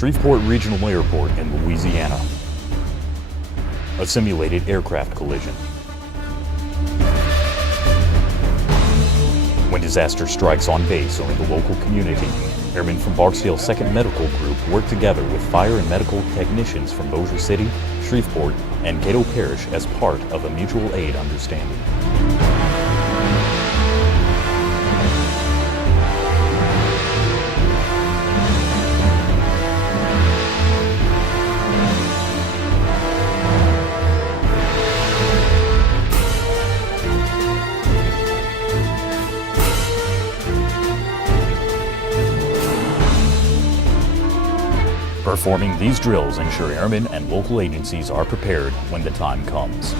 Shreveport Regional Airport in Louisiana. A simulated aircraft collision. When disaster strikes on base or in the local community, airmen from Barksdale 2nd Medical Group work together with fire and medical technicians from Bossier City, Shreveport, and Caddo Parish as part of a mutual aid understanding. Performing these drills ensure airmen and local agencies are prepared when the time comes.